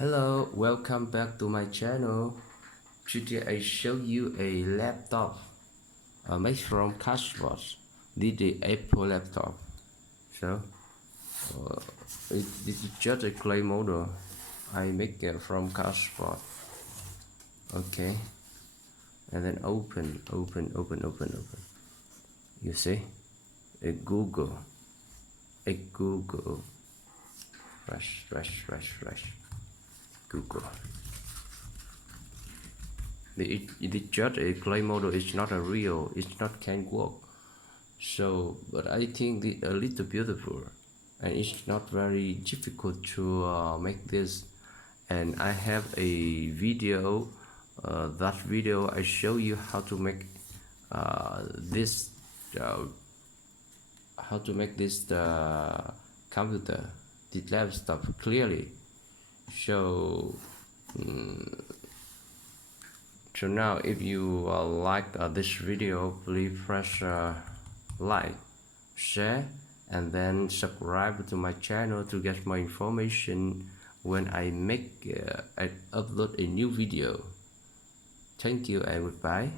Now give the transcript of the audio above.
Hello, welcome back to my channel. Today I show you a laptop made from cardboard. This is Apple laptop. So this is just a clay model. I make it from cardboard. Okay, and then open. You see, a Google. Fresh. Google. It is just a clay model. It's not a real. It's not can work. So, but I think it a little beautiful, and it's not very difficult to make this. And I have a video. That video I show you how to make this. How to make this computer, the laptop clearly. So. So now if you like this video, please press like, share and then subscribe to my channel to get more information when I upload a new video. Thank you and goodbye.